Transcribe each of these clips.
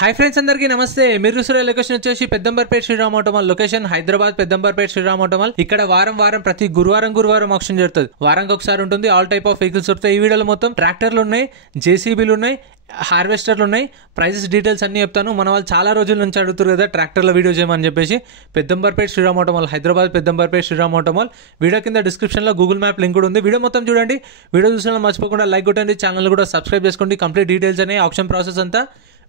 Hi friends, అందరికీ నమస్తే. మీరు చూసిన లొకేషన్ వచ్చేసి Peddamberpet Sriram auto mall location Hyderabad Peddamberpet Sriram auto mall. ఇక్కడ వారం ప్రతి గురువారం ఆక్షన్ జరుగుతుంది. వారానికి ఒకసారి ఉంటుంది. ఆల్ టైప్ ఆఫ్ వెహికల్స్ దొరుకుతాయి. ఈ వీడియోలో మొత్తం ట్రాక్టర్లు ఉన్నాయి, జేసీబీలు ఉన్నాయి, హార్వెస్టర్లు ఉన్నాయి. ప్రైజెస్ డీటెయిల్స్ అన్ని చెప్తాను. మన వాళ్ళు చాలా రోజుల నుంచి అడుగుతారు కదా ట్రాక్టర్ల వీడియో చేయమని చెప్పేసి. Peddamberpet Sriram auto mall, Hyderabad Peddamberpet Sriram auto mall. Video కింద డిస్క్రిప్షన్లో గూగుల్ మ్యాప్ లింక్ కూడా ఉంది. వీడియో మొత్తం చూడండి. వీడియో చూసిన మర్చిపోకుండా లైక్ కొట్టండి, ఛానల్ కూడా సబ్స్క్రైబ్ చేసుకోండి. కంప్లీట్ డీటెయిల్స్ అనే ఆప్షన్ ప్రాసెస్ అంతా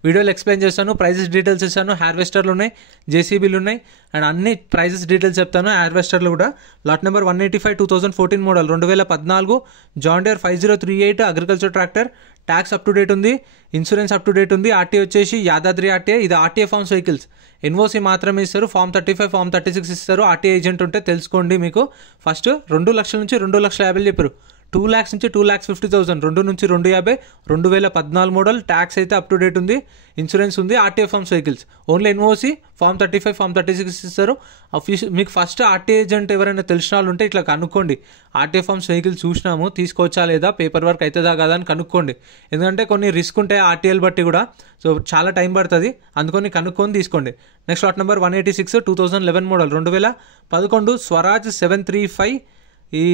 వీడియోలో ఎక్స్ప్లెయిన్ చేస్తాను. ప్రైజెస్ డీటెయిల్స్ ఇస్తాను. హార్వెస్టర్లు ఉన్నాయి, జేసీబీలు ఉన్నాయి అండ్ అన్ని ప్రైజెస్ డీటెయిల్స్ చెప్తాను. హార్వెస్టర్లు కూడా lot number 185 2014 model 2014 John Deere 5038 agriculture tractor. Tax up to date ఉంది, ఇన్సూరెన్స్ అప్ టు డేట్ ఉంది. ఆర్టీఏ వచ్చేసి యాదాద్రి ఆర్టీఏ. ఇది ఆర్టీఏ ఫార్మ్స్ వెహికల్స్. ఎన్ఓసి మాత్రమే ఇస్తారు. ఫామ్ 35 ఫామ్ 36 ఇస్తారు. ఆర్టీఏ ఏజెంట్ ఉంటే తెలుసుకోండి. మీకు ఫస్ట్ 2 లక్షల నుంచి 2,50,000 చెప్పారు. 2 lakhs నుంచి 2,50,000, 2 నుంచి 2,50,000, 2014 మోడల్. ట్యాక్స్ అయితే అప్ టు డేట్ ఉంది, ఇన్సూరెన్స్ ఉంది. RTA forms vehicles. Only NOC form 35 form 36 ఇస్తారు. మీకు ఫస్ట్ ఆర్టీఏ ఏజెంట్ ఎవరైనా తెలిసిన వాళ్ళు ఉంటే ఇట్లా కనుక్కోండి. ఆర్టీఏ ఫార్మ్స్ వెహికల్స్ చూసినాము, తీసుకోవచ్చా లేదా, పేపర్ వర్క్ అవుతుందా కదా అని కనుక్కోండి. ఎందుకంటే కొన్ని రిస్క్ ఉంటాయి ఆర్టీఏలు బట్టి కూడా. సో చాలా టైం పడుతుంది, అందుకని కనుక్కొని తీసుకోండి. Next lot number 186 2011 model 2011 Swaraj 735. ఈ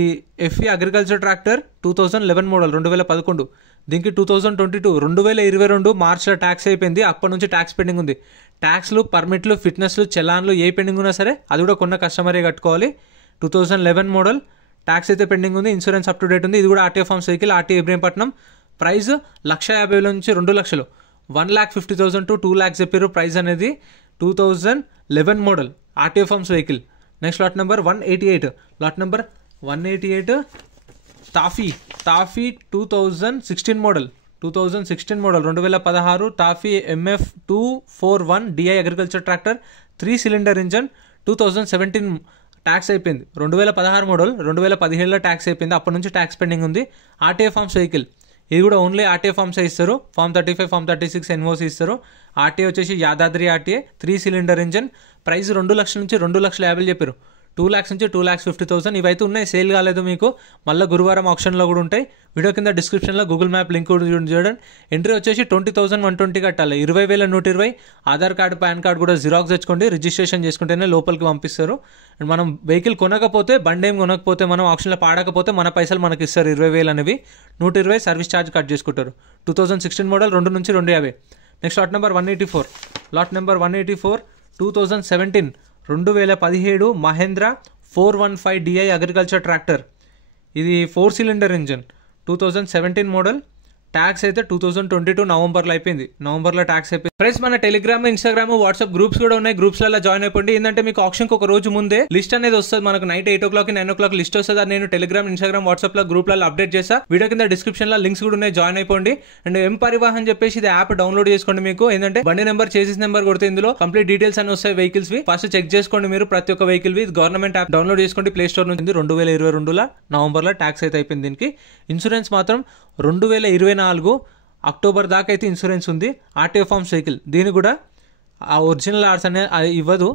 ఎఫ్ఈ అగ్రికల్చర్ ట్రాక్టర్ 2011 మోడల్ 2011. దీనికి 2022 2022 మార్చిలో ట్యాక్స్ అయిపోయింది. అప్పటి నుంచి ట్యాక్స్ పెండింగ్ ఉంది. ట్యాక్స్లు, పర్మిట్లు, ఫిట్నెస్లు, చలాన్లు ఏ పెండింగ్ ఉన్నా సరే అది కూడా కొన్న కస్టమరే కట్టుకోవాలి. 2011 మోడల్. ట్యాక్స్ అయితే పెండింగ్ ఉంది, ఇన్సూరెన్స్ అప్ టు డేట్ ఉంది. ఇది కూడా RTA forms vehicle, RTA Ibrahimpatnam. Price 1,50,000 నుంచి 2 లక్షలు, 1,50,000 to 2 lakhs చెప్పారు ప్రైస్ అనేది. 2011 model RTA forms vehicle. Next lot number 188 lot number 188 TAFE 2016 model 2016 TAFE MF 241 DI agriculture tractor, 3 cylinder engine. 2017 tax అయిపోయింది. 2016 మోడల్ 2017లో ట్యాక్స్ అయిపోయింది. అప్పటి నుంచి ట్యాక్స్ పెండింగ్ ఉంది. RTA forms vehicle. ఇది కూడా ఓన్లీ ఆర్టీఏ ఫార్మ్స్ ఇస్తారు. ఫామ్ 35 ఫామ్ 36 ఎన్ఓసి ఇస్తారు. ఆర్టీఏ వచ్చేసి Yadadri RTA, 3 cylinder engine. Price 2 లక్షల నుంచి 2,50,000 చెప్పారు. 2 lakhs నుంచి 2,50,000. ఇవైతే ఉన్నాయి, సేల్ కాలేదు మీకు. మళ్ళీ గురువారం ఆప్షన్లో కూడా ఉంటాయి. వీడియో కింద డిస్క్రిప్షన్లో గూగుల్ మ్యాప్ లింక్ కూడా చూడండి. ఎంట్రీ వచ్చేసి 20,120 కట్టాలి. 20,120. ఆధార్ కార్డు, పాన్ కార్డు కూడా జిరాక్స్ తెచ్చుకోండి. రిజిస్ట్రేషన్ చేసుకుంటేనే లోపలికి పంపిస్తారు. అండ్ మనం వెహికల్ కొనకపోతే, బండి ఏం కొనకపోతే, మనం ఆప్షన్లో పాడకపోతే మన పైసలు మనకి ఇస్తారు. 20,000 అనేవి. 120 సర్వీస్ ఛార్జ్ కట్ చేసుకుంటారు. 2016 మోడల్ 2 నుంచి 2,50,000. Next lot number 184 lot number 184 2017 2017 Mahindra 415 DI agriculture tractor. ఇది 4 cylinder ఇంజన్. 2017 మోడల్. ట్యాక్స్ అయితే 2022 నవంబర్లో అయిపోయింది. నవంబర్లో ట్యాక్స్ అయిపోయింది. ఫ్రెండ్స్, మన టెలిగ్రామ్, ఇన్స్టాగ్రామ్, వాట్సాప్ గ్రూప్స్ కూడా ఉన్నాయి. గ్రూప్స్లలో జాయిన్ అయిపోండి. ఏంటంటే మీకు ఆప్షన్కి ఒక రోజు ముందే లిస్ట్ అనేది వస్తుంది. మనకు నైట్ 8 o'clock 9 o'clock లిస్ట్ వస్తుంది. అది నేను టెలిగ్రామ్, ఇన్స్టాగ్రామ్, వాట్సాప్ లో గ్రూప్లలో అప్డేట్ చేస్తా. వీడియో కింద డిస్క్రిప్షన్ లో లింక్స్ కూడా ఉన్నాయి, జాయిన్ అయిపోండి. అండ్ ఎం పరివాహన్ చెప్పేసి ఇది యాప్ డౌన్లోడ్ చేసుకోండి. మీకు ఏంటంటే బండి నెంబర్, చేసిస్ నెంబర్ కొడితే ఇందులో కంప్లీట్ డీటెయిల్స్ అని వస్తాయి వెహికల్స్ వి. ఫస్ట్ చెక్ చేసుకోండి మీరు ప్రతి ఒక్క వెహికల్ వి. గవర్నమెంట్ యాప్ డౌన్లోడ్ చేసుకోండి ప్లే స్టోర్ నుంచి. 2022 నవంబర్లో ట్యాక్స్ అయితే అయిపోయింది. దీనికి ఇన్సూరెన్స్ మాత్రం 2024 అక్టోబర్ దాకా అయితే ఇన్సూరెన్స్ ఉంది. RTA forms vehicle. దీన్ని కూడా ఆ ఒరిజినల్ ఆర్ట్స్ అనే ఇవ్వదు.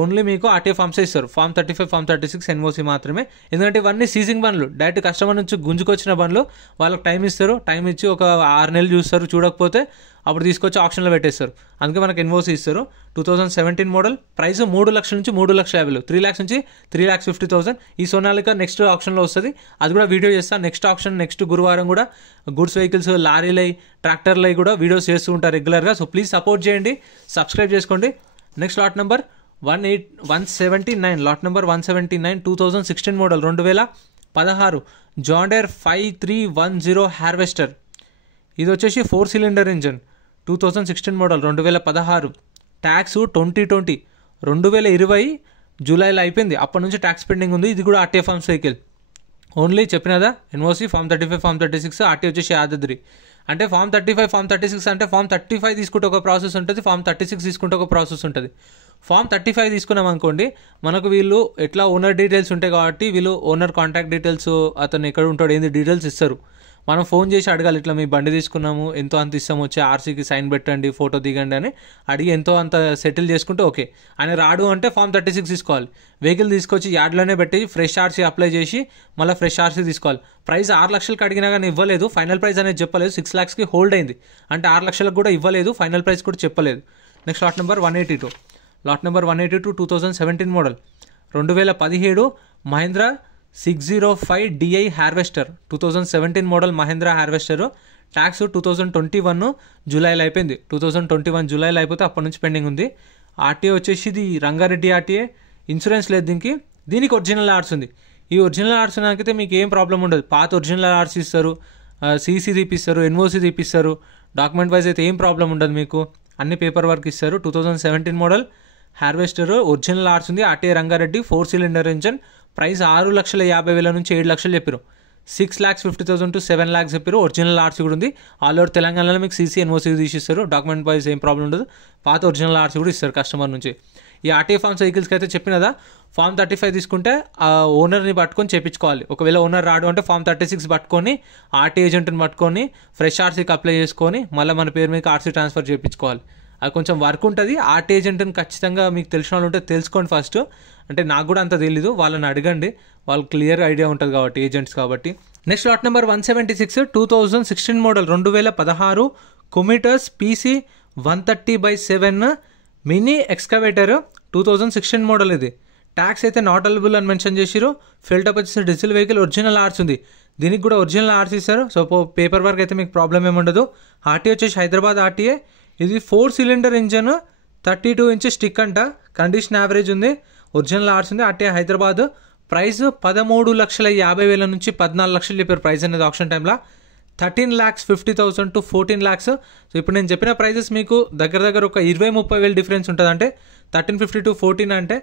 ఓన్లీ మీకు ఆర్టీఏ ఫార్మ్స్ ఇస్తారు. ఫామ్ 35 ఫామ్ 36 ఎన్ఓసి మాత్రమే. ఎందుకంటే ఇవన్నీ సీజింగ్ బండ్లు, డైరెక్ట్ కస్టమర్ నుంచి గుంజుకొచ్చిన బండ్లు. వాళ్ళకి టైం ఇస్తారు. టైం ఇచ్చి ఒక 6 నెలలు చూస్తారు. చూడకపోతే అప్పుడు తీసుకొచ్చి ఆప్షన్లో పెట్టేస్తారు. అందుకే మనకు ఎన్ఓసి ఇస్తారు. 2017 మోడల్. ప్రైస్ 3 లక్షల నుంచి 3,50,000, 3 lakhs నుంచి 3,50,000. ఈ సోనాలిక నెక్స్ట్ ఆప్షన్లో వస్తుంది. అది కూడా వీడియో చేస్తాను. నెక్స్ట్ ఆప్షన్ నెక్స్ట్ గురువారం కూడా గుడ్స్ వెహికల్స్, లారీలై, ట్రాక్టర్లై కూడా వీడియోస్ చేస్తూ ఉంటారు రెగ్యులర్గా. సో ప్లీజ్ సపోర్ట్ చేయండి, సబ్స్క్రైబ్ చేసుకోండి. Next lot number 179 lot number 179 2016 model 2016 John Deere 5310 harvester. ఇది వచ్చేసి 4 cylinder ఇంజన్. 2016 మోడల్ 2016. ట్యాక్స్ 2020 జూలైలో అయిపోయింది. అప్పటి నుంచి ట్యాక్స్ పెండింగ్ ఉంది. ఇది కూడా ఆర్టీఏ ఫార్మ్స్ వెహికల్. ఓన్లీ చెప్పినదా ఎన్ఓసి ఫామ్ 35 ఫామ్ 36. ఆర్టీ వచ్చేసి యాదాద్రి. అంటే ఫామ్ 35 ఫామ్ 36 అంటే ఫామ్ 35 తీసుకుంటే ఒక ప్రాసెస్ ఉంటుంది, ఫామ్ 36 తీసుకుంటే ఒక ప్రాసెస్ ఉంటుంది. ఫామ్ 35 తీసుకున్నాం అనుకోండి, మనకు వీళ్ళు ఎట్లా ఓనర్ డీటెయిల్స్ ఉంటాయి కాబట్టి వీళ్ళు ఓనర్ కాంటాక్ట్ డీటెయిల్స్, అతను ఎక్కడ ఉంటాడు, ఏంది డీటెయిల్స్ ఇస్తారు. మనం ఫోన్ చేసి అడగాలి, ఇట్లా మీ బండి తీసుకున్నాము, ఎంతో అంత ఇస్తాము, వచ్చి ఆర్సీకి సైన్ పెట్టండి, ఫోటో దిగండి అని అడిగి ఎంతో అంత సెటిల్ చేసుకుంటే ఓకే. ఆయన రాడు అంటే ఫామ్ 36 తీసుకోవాలి. వెహికల్ తీసుకొచ్చి యార్డ్లోనే పెట్టి ఫ్రెష్ ఆర్సీ అప్లై చేసి మళ్ళీ ఫ్రెష్ ఆర్సీ తీసుకోవాలి. ప్రైస్ 6 లక్షలకి అడిగినా కానీ ఇవ్వలేదు, ఫైనల్ ప్రైస్ అనేది చెప్పలేదు, 6 lakhsకి హోల్డ్ అయింది అంటే 6 లక్షలకు కూడా ఇవ్వలేదు, ఫైనల్ ప్రైస్ కూడా చెప్పలేదు. Next lot number 182. Lot number 182 2017 model 2017 Mahindra 605 DI harvester 2017 model Mahindra harvester. Tax 2021 జూలైలో అయిపోయింది. 2021 జూలైలో అయిపోతే అప్పటి నుంచి పెండింగ్ ఉంది. ఆర్టీఏ వచ్చేసి ఇది రంగారెడ్డి ఆర్టీఏ, ఇన్సూరెన్స్ లేదు దీనికి ఒరిజినల్ ఆర్ట్స్ ఉంది. ఈ ఒరిజినల్ ఆర్ట్స్ నాకైతే మీకు ఏం ప్రాబ్లం ఉండదు. పాత ఒరిజినల్ ఆర్ట్స్ ఇస్తారు, సీసీ తీపిస్తారు, ఎన్ఓసీ తీపిస్తారు, డాక్యుమెంట్ వైజ్ అయితే ఏం ప్రాబ్లం ఉండదు, మీకు అన్ని పేపర్ వర్క్ ఇస్తారు. 2017 మోడల్ హార్వెస్టర్, ఒరిజినల్ ఆర్ట్స్ ఉంది, RTA Rangareddy, 4 cylinder engine. Price 6,50,000 నుంచి 7 లక్షలు చెప్పారు. 6,50,000 to 7 lakhs చెప్పారు. ఒరిజినల్ ఆర్ట్స్ కూడా ఉంది. ఆల్ ఓవర్ తెలంగాణలో మీకు సీసీ ఎన్ఓసీ తీసిస్తారు, డాక్యుమెంట్ వైజ్ ఏం ప్రాబ్లం ఉండదు. పాత ఒరిజినల్ ఆర్ట్స్ కూడా ఇస్తారు కస్టమర్ నుంచి. ఈ ఆర్టీఏ ఫార్మ్స్ వెహికల్స్కి అయితే చెప్పినదా, ఫామ్ 35 తీసుకుంటే ఆ ఓనర్ని పట్టుకొని చేయించుకోవాలి. ఒకవేళ ఓనర్ రాడు అంటే ఫామ్ 36 పట్టుకొని ఆర్టీ ఏజెంట్ని పట్టుకొని ఫ్రెష్ ఆర్సీకి అప్లై చేసుకొని మళ్ళీ మన పేరు మీకు ఆర్సీ ట్రాన్స్ఫర్ చేయించుకోవాలి. అది కొంచెం వర్క్ ఉంటుంది. ఆర్టీ ఏజెంట్ని ఖచ్చితంగా మీకు తెలిసిన వాళ్ళు ఉంటే తెలుసుకోండి ఫస్ట్. అంటే నాకు కూడా అంత తెలీదు, వాళ్ళని అడగండి, వాళ్ళకి క్లియర్ ఐడియా ఉంటుంది కాబట్టి, ఏజెంట్స్ కాబట్టి. Next lot number 176 2016 model 2016 కొమిటర్స్ PC 130/7 mini excavator 2016 model. ఇది ట్యాక్స్ అయితే నాట్ అవైలబుల్ అని మెన్షన్ చేసిరు. ఫిల్టప్ వచ్చేసి డీజిల్ వెహికల్, ఒరిజినల్ ఆర్ట్స్ ఉంది, దీనికి కూడా ఒరిజినల్ ఆర్ట్స్ ఇస్తారు. సో పేపర్ వర్క్ అయితే మీకు ప్రాబ్లం ఏముండదు. ఆర్టీఏ వచ్చేసి హైదరాబాద్ ఆర్టీఏ. ఇది 4 cylinder ఇంజన్, 32 inches స్టిక్ అంట, కండిషన్ యావరేజ్ ఉంది, ఒరిజినల్ ఆర్ట్స్ ఉంది, ఆర్టీఏ హైదరాబాద్. ప్రైస్ 13,50,000 నుంచి 14 లక్షలు చెప్పారు ప్రైస్ అనేది ఆప్షన్ టైంలో. 13,50,000 to 14 lakhs. సో ఇప్పుడు నేను చెప్పిన ప్రైజెస్ మీకు దగ్గర ఒక 20-30 డిఫరెన్స్ ఉంటుంది. అంటే 1350 to 14 అంటే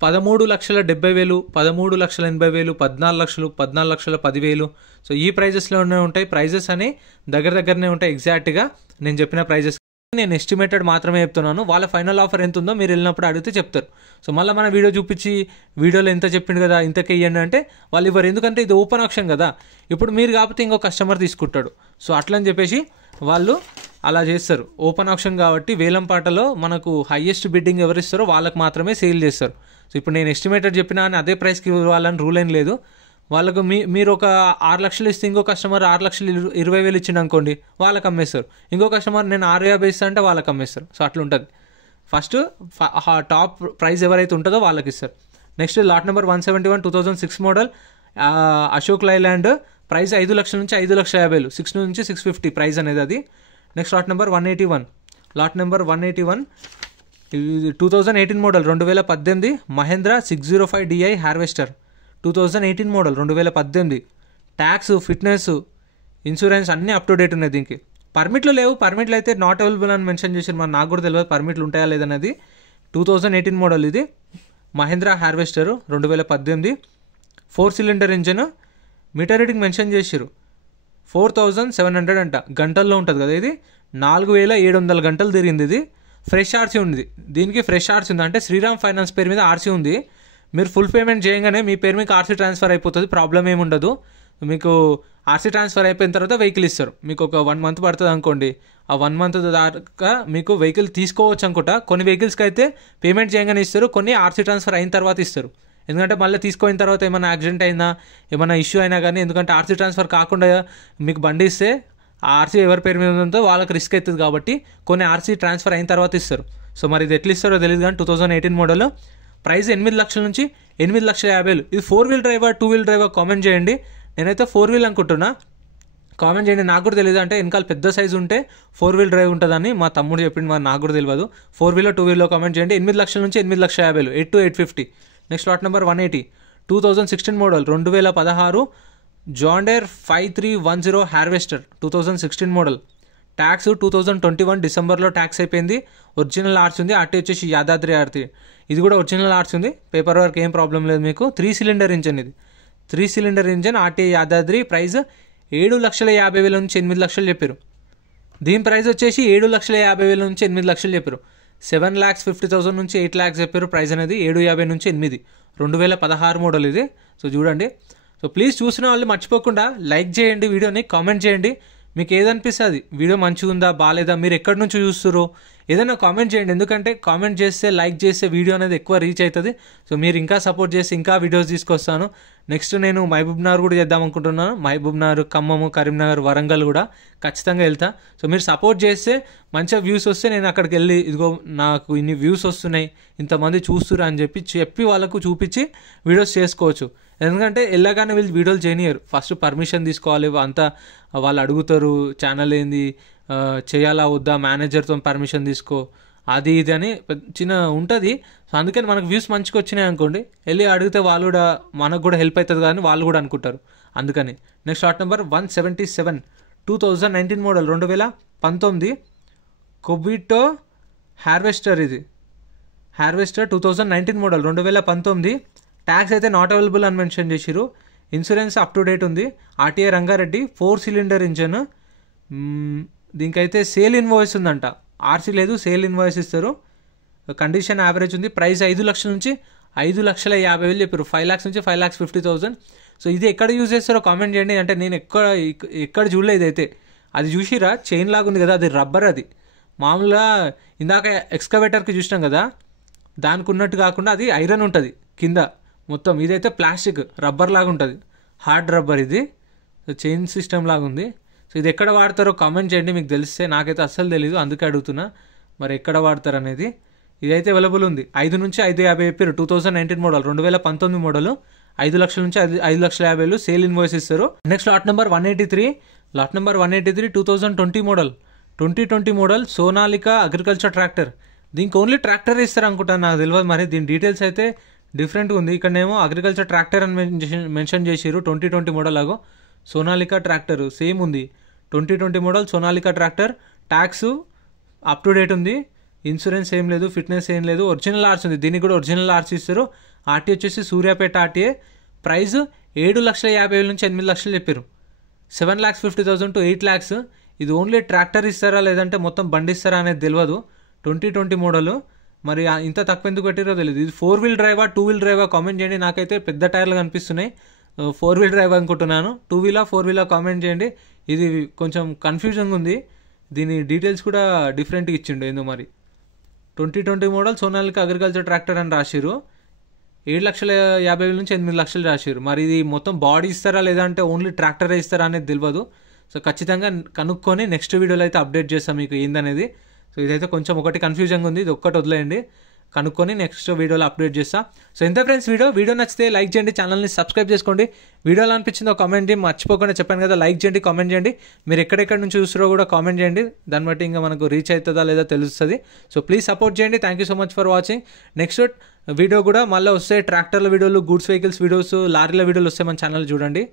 13,70,000, 13,80,000, 14 లక్షలు, 14,10,000. సో ఈ ప్రైజెస్లోనే ఉంటాయి. ప్రైజెస్ అని దగ్గరనే ఉంటాయి ఎగ్జాక్ట్గా నేను చెప్పిన ప్రైజెస్. నేను ఎస్టిమేటెడ్ మాత్రమే చెప్తున్నాను, వాళ్ళ ఫైనల్ ఆఫర్ ఎంత ఉందో మీరు వెళ్ళినప్పుడు అడిగితే చెప్తారు. సో మళ్ళీ మన వీడియో చూపించి వీడియోలో ఎంత చెప్పిండు కదా ఇంతకే ఇవ్వండి అంటే వాళ్ళు ఇవ్వరు, ఎందుకంటే ఇది ఓపెన్ ఆప్షన్ కదా. ఇప్పుడు మీరు కాకపోతే ఇంకో కస్టమర్ తీసుకుంటాడు. సో అట్లా అని చెప్పేసి వాళ్ళు అలా చేస్తారు. ఓపెన్ ఆప్షన్ కాబట్టి వేలంపాటలో మనకు హైయెస్ట్ బిడ్డింగ్ ఎవరు ఇస్తారో వాళ్ళకి మాత్రమే సేల్ చేస్తారు. సో ఇప్పుడు నేను ఎస్టిమేటెడ్ చెప్పినా అని అదే ప్రైస్కి ఇవ్వాలని రూల్ ఏం లేదు. వాళ్ళకు మీరు ఒక 6 లక్షలు ఇస్తే ఇంకో కస్టమర్ 6,20,000 ఇచ్చిండు అనుకోండి, వాళ్ళకి అమ్మేస్తారు. ఇంకో కస్టమర్ నేను 6,50 ఇస్తా అంటే వాళ్ళకి అమ్మేస్తారు. సో అట్లా ఉంటుంది. ఫస్ట్ టాప్ ప్రైస్ ఎవరైతే ఉంటుందో వాళ్ళకి ఇస్తారు. Next lot number 171 2006 model Ashok Leyland. Price 5 లక్షల నుంచి 5,50,000, 6 నుంచి 650 ప్రైస్ అనేది అది. Next lot number 181. Lot number 181 2018 model 2018 Mahindra 605 DI harvester 2018 model 2018. Tax, fitness, insurance అన్నీ అప్ టు డేట్ ఉన్నాయి. దీనికి పర్మిట్లు లేవు, పర్మిట్లు అయితే నాట్ అవైలబుల్ అని మెన్షన్ చేశారు. మరి నాకు కూడా తెలియదు పర్మిట్లు ఉంటాయా లేదనేది. 2018 మోడల్ ఇది Mahindra harvester 2018, 4 cylinder engine. Meter reading mention చేశారు 4,700 అంట, గంటల్లో ఉంటుంది కదా. ఇది 4,700 గంటలు తిరిగింది. ఇది ఫ్రెష్ ఆర్సీ ఉంది, దీనికి ఫ్రెష్ ఆర్సీ ఉంది. అంటే శ్రీరామ్ ఫైనాన్స్ పేరు మీద ఆర్సీ ఉంది. మీరు ఫుల్ పేమెంట్ చేయగానే మీ పేరు మీకు ఆర్సీ ట్రాన్స్ఫర్ అయిపోతుంది, ప్రాబ్లం ఏముండదు. మీకు ఆర్సీ ట్రాన్స్ఫర్ అయిపోయిన తర్వాత వెహికల్ ఇస్తారు. మీకు ఒక 1 month పడుతుంది అనుకోండి, ఆ 1 month దాకా మీకు వెహికల్ తీసుకోవచ్చు అనుకుంటా. కొన్ని వెహికల్స్కి అయితే పేమెంట్ చేయగానే ఇస్తారు, కొన్ని ఆర్సీ ట్రాన్స్ఫర్ అయిన తర్వాత ఇస్తారు. ఎందుకంటే మళ్ళీ తీసుకున్న తర్వాత ఏమైనా యాక్సిడెంట్ అయినా ఏమైనా ఇష్యూ అయినా కానీ, ఎందుకంటే ఆర్సీ ట్రాన్స్ఫర్ కాకుండా మీకు బండి ఇస్తే ఆ ఆర్సీ ఎవరి పేరు మీద ఉందో వాళ్ళకి రిస్క్ అవుతుంది కాబట్టి కొన్ని ఆర్సీ ట్రాన్స్ఫర్ అయిన తర్వాత ఇస్తారు. సో మరి ఇది ఎట్లా ఇస్తారో తెలియదు. కానీ 2018 మోడల్ ప్రైస్ 8 లక్షల నుంచి 8,50,000. ఇది 4-wheel driver 2-wheel driver comment చేయండి. నేనైతే 4-wheel అనుకుంటున్నా, కామెంట్ చేయండి. నాకు కూడా తెలియదు, అంటే వెనకాల పెద్ద సైజు ఉంటే 4-wheel డ్రైవ్ ఉంటుందని మా తమ్ముడు చెప్పింది, మరి నాకు కూడా తెలియదు. 4-wheel 2-wheel కామెంట్ చేయండి. 8 లక్షల నుంచి 8,50,000, 8 to 850. Next lot number 180 2016 model 2016 John Deere 5310 harvester 2016 model. Tax 2021 డిసెంబర్లో ట్యాక్స్ అయిపోయింది. ఒరిజినల్ ఆర్ట్స్ ఉంది. ఆర్టీ వచ్చేసి యాదాద్రి ఆర్టీ, ఇది కూడా ఒరిజినల్ ఆర్ట్స్ ఉంది. పేపర్ వర్క్ ఏం ప్రాబ్లం లేదు మీకు. 3 cylinder ఇంజన్, ఇది 3 cylinder engine, RT Yadadri. Price 7,50,000 నుంచి 8 లక్షలు చెప్పారు. దీని ప్రైస్ వచ్చేసి 7,50,000 నుంచి 8 లక్షలు చెప్పారు. 7,50,000 నుంచి 8 lakhs చెప్పారు ప్రైస్ అనేది. 7,50 నుంచి 8, 2016 మోడల్ ఇది. సో చూడండి, సో ప్లీజ్ చూసిన వాళ్ళు మర్చిపోకుండా లైక్ చేయండి, వీడియోని కామెంట్ చేయండి. మీకు ఏదనిపిస్తుంది, వీడియో మంచిగా ఉందా బాగాలేదా, మీరు ఎక్కడి నుంచి చూస్తుర్రో ఏదైనా కామెంట్ చేయండి. ఎందుకంటే కామెంట్ చేస్తే, లైక్ చేస్తే వీడియో అనేది ఎక్కువ రీచ్ అవుతుంది. సో మీరు ఇంకా సపోర్ట్ చేసి ఇంకా వీడియోస్ తీసుకొస్తాను. నెక్స్ట్ నేను మహబూబ్నగర్ కూడా చేద్దాం అనుకుంటున్నాను. మహబూబ్నగర్, ఖమ్మము, కరీంనగర్, వరంగల్ కూడా ఖచ్చితంగా వెళ్తా. సో మీరు సపోర్ట్ చేస్తే మంచిగా వ్యూస్ వస్తే నేను అక్కడికి వెళ్ళి ఇదిగో నాకు ఇన్ని వ్యూస్ వస్తున్నాయి, ఇంతమంది చూస్తున్నారు అని చెప్పి వాళ్ళకు చూపించి వీడియోస్ చేసుకోవచ్చు. ఎందుకంటే వెళ్ళగానే వీళ్ళు వీడియోలు చేయనియరు, ఫస్ట్ పర్మిషన్ తీసుకోవాలి. అంతా వాళ్ళు అడుగుతారు, ఛానల్ ఏంది చేయాలా వద్దా, మేనేజర్తో పర్మిషన్ తీసుకో, అది ఇది అని చిన్న ఉంటుంది. సో అందుకని మనకు వ్యూస్ మంచిగా వచ్చినాయి అనుకోండి, వెళ్ళి అడిగితే వాళ్ళు కూడా మనకు కూడా హెల్ప్ అవుతుంది కానీ వాళ్ళు కూడా అనుకుంటారు. అందుకని next lot number 177 2019 model 2019 Kubota harvester. ఇది హార్వెస్టర్ 2019 మోడల్ 2019. ట్యాక్స్ అయితే నాట్ అవైలబుల్ అని మెన్షన్ చేసిరు. ఇన్సూరెన్స్ అప్ టు డేట్ ఉంది. RTA Rangareddy, 4 cylinder engine. దీనికైతే సేల్ ఇన్వాయిస్ ఉందంట, ఆర్సీ లేదు, సేల్ ఇన్వాయిస్ ఇస్తారు. కండిషన్ యావరేజ్ ఉంది. ప్రైస్ 5 లక్షల నుంచి 5,50,000 చెప్పారు. 5 lakhs నుంచి 5,50,000. సో ఇది ఎక్కడ యూజ్ చేస్తారో కామెంట్ చేయండి. అంటే నేను ఎక్కడ చూడలేదు ఇదైతే. అది చూసిరా, చైన్ లాగా ఉంది కదా, అది రబ్బర్. అది మామూలుగా ఇందాక ఎక్స్కవేటర్కి చూసినాం కదా, దానికి ఉన్నట్టు కాకుండా అది ఐరన్ ఉంటుంది కింద మొత్తం. ఇదైతే ప్లాస్టిక్ రబ్బర్ లాగా ఉంటుంది, హార్డ్ రబ్బర్. ఇది చైన్ సిస్టమ్ లాగా ఉంది. సో ఇది ఎక్కడ వాడతారో కామెంట్ చేయండి, మీకు తెలిస్తే. నాకైతే అస్సలు తెలీదు, అందుకే అడుగుతున్నా మరి ఎక్కడ వాడతారు అనేది. ఇదైతే అవైలబుల్ ఉంది. 5 నుంచి 5,50,000 చెప్పారు. 2019 మోడల్ 2019 మోడల్. 5 లక్షల నుంచి 5,50,000 సేల్ ఇన్వాయిస్ ఇస్తారు. Next lot number 183. Lot number 183 2020 model 2020 model Sonalika agriculture tractor. దీనికి ఓన్లీ ట్రాక్టర్ ఇస్తారు అనుకుంటాను, నాకు తెలియదు. మరి దీని డీటెయిల్స్ అయితే డిఫరెంట్గా ఉంది. ఇక్కడనేమో అగ్రికల్చర్ ట్రాక్టర్ అని మెన్షన్ చేసిరు. 2020 మోడల్ లాగో సోనాలికా ట్రాక్టర్ సేమ్ ఉంది. 2020 model Sonalika tractor. Tax up to date ఉంది. ఇన్సూరెన్స్ ఏం లేదు, ఫిట్నెస్ ఏం లేదు. ఒరిజినల్ ఆర్స్ ఉంది, దీనికి కూడా ఒరిజినల్ ఆర్స్ ఇస్తారు. ఆర్టీ వచ్చేసి సూర్యాపేట ఆర్టీఏ. ప్రైస్ 7,50,000 నుంచి 8 లక్షలు చెప్పారు. 7,50,000 to 8 lakhs. ఇది ఓన్లీ ట్రాక్టర్ ఇస్తారా లేదంటే మొత్తం బండి ఇస్తారా అనేది తెలియదు. 2020 మోడల్. మరి ఇంత తక్కువ ఎందుకు పెట్టారో తెలియదు. ఇది 4-wheel డ్రైవా 2-wheel డ్రైవా కామెంట్ చేయండి. నాకైతే పెద్ద టైర్లు కనిపిస్తున్నాయి, 4-wheel డ్రైవ్ అనుకుంటున్నాను. 2-wheeler 4-wheeler కామెంట్ చేయండి. ఇది కొంచెం కన్ఫ్యూజన్గా ఉంది, దీని డీటెయిల్స్ కూడా డిఫరెంట్గా ఇచ్చిండు ఏందో మరి. 2020 మోడల్ సోనాలికా అగ్రికల్చర్ ట్రాక్టర్ అని రాసిరు. 7,50,000 నుంచి 8 లక్షలు రాసిరు. మరి ఇది మొత్తం బాడీ ఇస్తారా లేదంటే ఓన్లీ ట్రాక్టరే ఇస్తారా అనేది తెలియదు. సో ఖచ్చితంగా కనుక్కొని నెక్స్ట్ వీడియోలో అయితే అప్డేట్ చేస్తాం మీకు ఏందనేది. సో ఇదైతే కొంచెం ఒకటి కన్ఫ్యూజన్గా ఉంది, ఇది ఒక్కటి వదిలేయండి, కనుక్కొని నెక్స్ట్ వీడియోలో అప్డేట్ చేస్తా. సో ఇంత ఫ్రెండ్స్, వీడియో నచ్చితే లైక్ చేయండి, ఛానల్ని సబ్స్క్రైబ్ చేసుకోండి. వీడియోలో అనిపించిందో కామెంట్ చేయండి, మర్చిపోకుండా చెప్పాను కదా, లైక్ చేయండి, కామెంట్ చేయండి. మీరు ఎక్కడెక్కడ నుంచి చూస్తారో కూడా కామెంట్ చేయండి, దాన్ని బట్టి ఇంకా మనకు రీచ్ అవుతుందా లేదా తెలుస్తుంది. సో ప్లీజ్ సపోర్ట్ చేయండి. Thank you so much for watching. Next video కూడా మళ్ళీ వస్తే ట్రాక్టర్ల వీడియోలు, గూడ్స్ వెహికల్స్ వీడియోస్, లారీల వీడియోలు వస్తే మన ఛానల్ చూడండి.